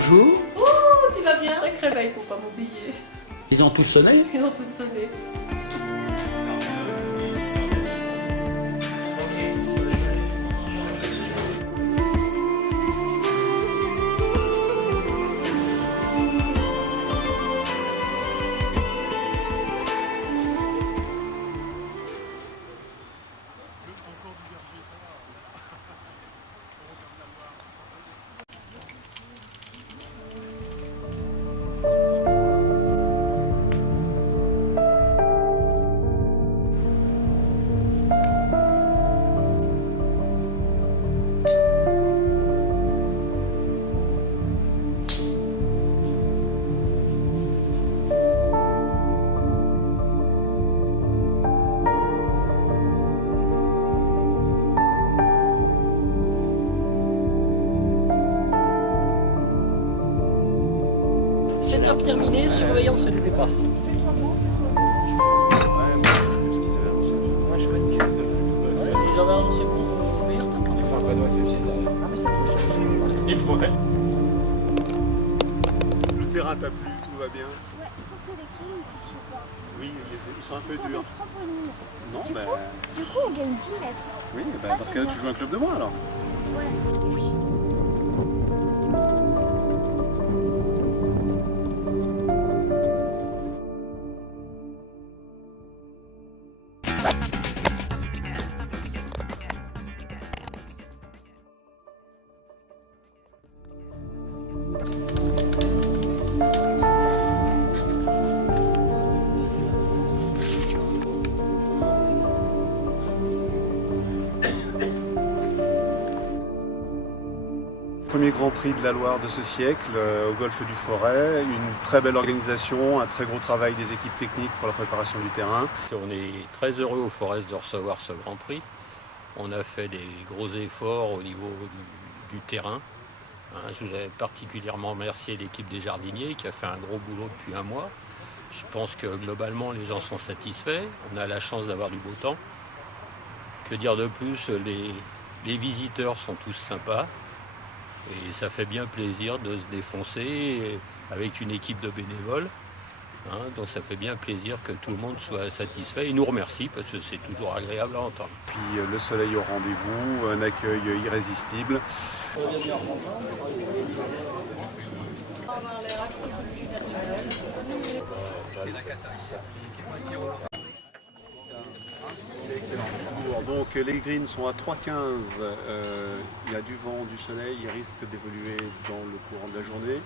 bonjour. Oh, tu vas bien? Sacré veille pour pas m'oublier. Ils ont tous sonné? Ils ont tous sonné. Setup terminé, surveillance du départ. Ils avaient annoncé pour meilleur temps quand même. Enfin, pas exceptionnel. Ah mais ça peut changer. Il faut. Le terrain t'a plu, tout va bien. Ouais, sauf que les clés, je sais pas. Oui, ils sont un peu Sur durs. les trampolines. Non, Du ben coup, Du coup, on gagne 10 lettres. oui, ben, dans ce cas-là, tu joues un club de moins alors. Ouais. Premier Grand Prix de la Loire de ce siècle, au Golfe du Forêt, une très belle organisation, un très gros travail des équipes techniques pour la préparation du terrain. On est très heureux au Forest de recevoir ce Grand Prix. On a fait des gros efforts au niveau du terrain. Je voudrais particulièrement remercier l'équipe des jardiniers qui a fait un gros boulot depuis un mois. Je pense que globalement les gens sont satisfaits. On a la chance d'avoir du beau temps. Que dire de plus, les visiteurs sont tous sympas. Et ça fait bien plaisir de se défoncer avec une équipe de bénévoles. Donc ça fait bien plaisir que tout le monde soit satisfait et nous remercie parce que c'est toujours agréable à entendre. Puis le soleil au rendez-vous, un accueil irrésistible. Excellent. Donc les greens sont à 3,15. Il y a du vent, du soleil, il risque d'évoluer dans le courant de la journée.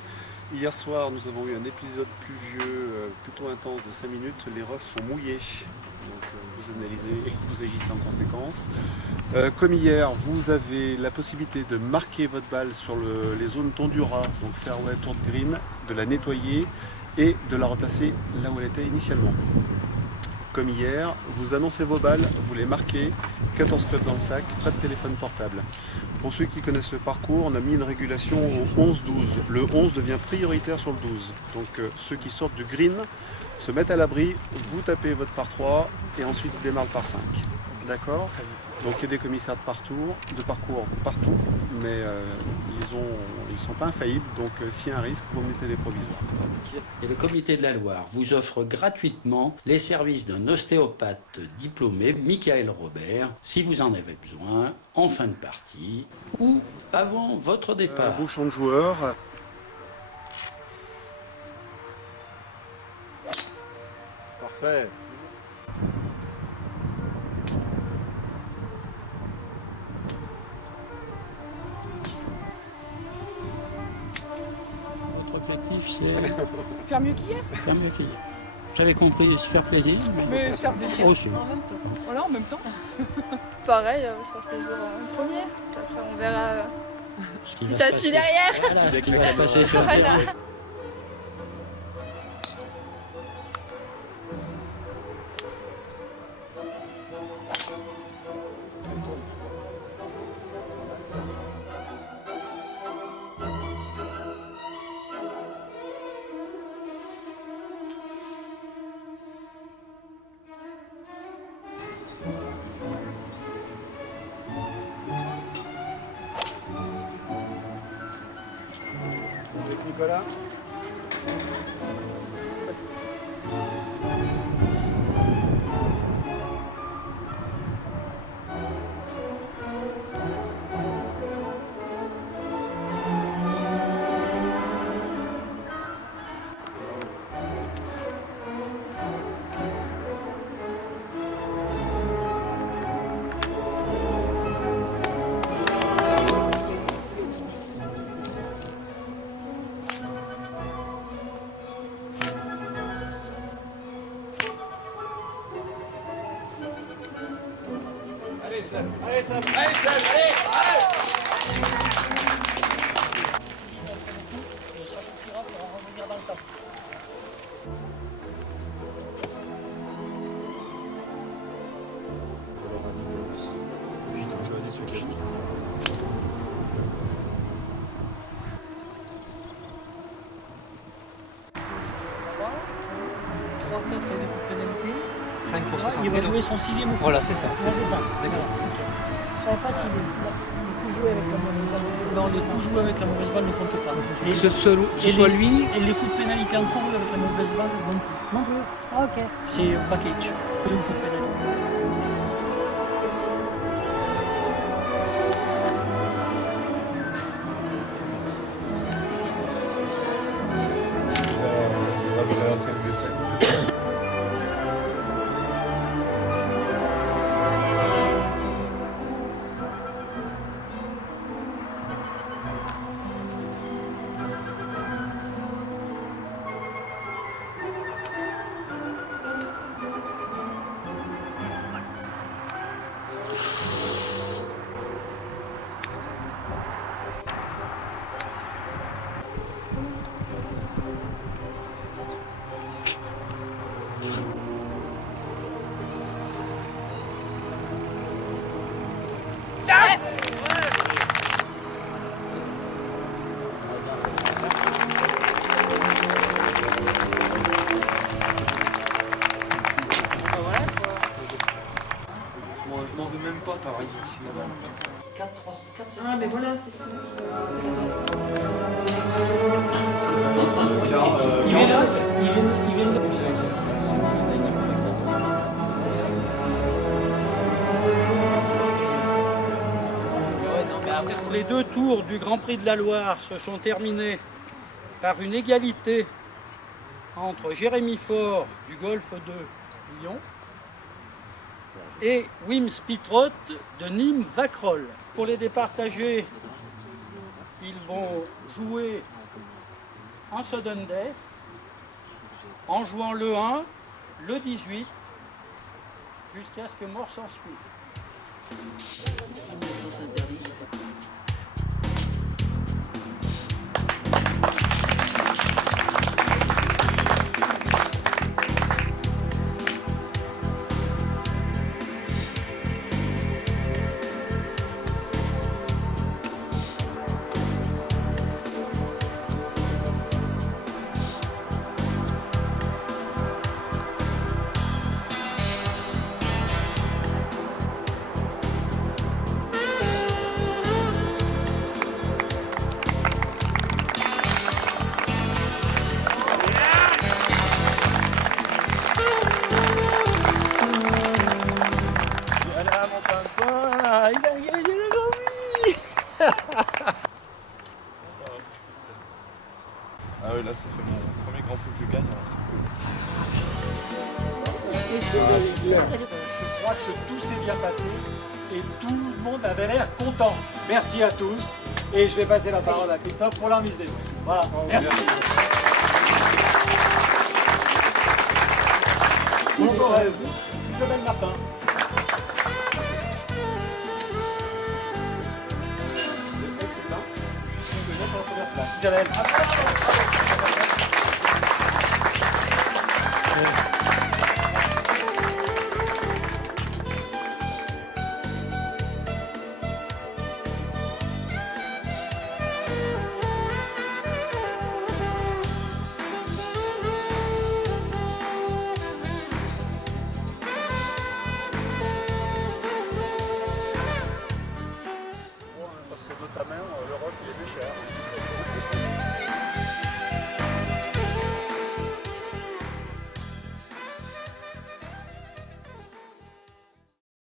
Hier soir, nous avons eu un épisode pluvieux plutôt intense de 5 minutes. Les refs sont mouillés. Donc vous analysez et vous agissez en conséquence. Comme hier, vous avez la possibilité de marquer votre balle sur les zones Tondura, donc fairway, tour de green, de la nettoyer et de la replacer là où elle était initialement. Comme hier, vous annoncez vos balles, vous les marquez, 14 clubs dans le sac, pas de téléphone portable. Pour ceux qui connaissent le parcours, on a mis une régulation au 11-12. Le 11 devient prioritaire sur le 12. Donc ceux qui sortent du green se mettent à l'abri, vous tapez votre par 3 et ensuite démarrent le par 5. D'accord? Donc il y a des commissaires de parcours partout, mais ils sont pas infaillibles, donc s'il y a un risque, vous mettez des provisoires. Et le comité de la Loire vous offre gratuitement les services d'un ostéopathe diplômé, Michael Robert, si vous en avez besoin, en fin de partie ou avant votre départ. Beau champ de joueurs. Parfait. Votre objectif, c'est Faire mieux qu'hier? faire mieux qu'hier. J'avais compris se faire plaisir, Mais se faire plaisir. aussi. En même temps. Voilà, en même temps. Pareil, se faire plaisir en premier. Puis après, on verra Ce qui si va ça se suit passer. derrière. Voilà, ce qui va se passer sur le Voilà. terrain. Nicolas. Ça suffira pour en revenir dans le temps. Là-bas, 3-4 de coups de pénalité. 5 pour 60. Il va jouer son 6e coup. Voilà, c'est ça. Ouais, c'est ça. D'accord. Je ne savais pas si les coups joués avec la mauvaise balle. Non, les coups joués avec la mauvaise balle ne comptent pas. Et ce soit lui. Et les coups de pénalité encourus avec la mauvaise balle non plus. Non plus. Ah, ok. C'est package. 2 coups de pénalité. Je m'en veux même pas, t'as raison. 4, 3, 6, 4, 7. Ah, mais voilà, c'est ça. Il vient là. Il vient là. Les 2 tours du Grand Prix de la Loire se sont terminés par une égalité entre Jérémy Faure du Golfe de Lyon et Wim Spitroth de Nîmes-Vacrolles. Pour les départager, ils vont jouer en sudden death en jouant le 1, le 18 jusqu'à ce que mort s'en suive. Ah oui, là, ça fait mon premier grand prix que je gagne, alors c'est cool. Je crois que tout s'est bien passé et tout le monde avait l'air content. Merci à tous et je vais passer la parole à Christophe pour la remise des autres. Voilà, merci. Bon Corrèze, Isabelle Martin. Excellent. Je suis venu pour la première place. Isabelle.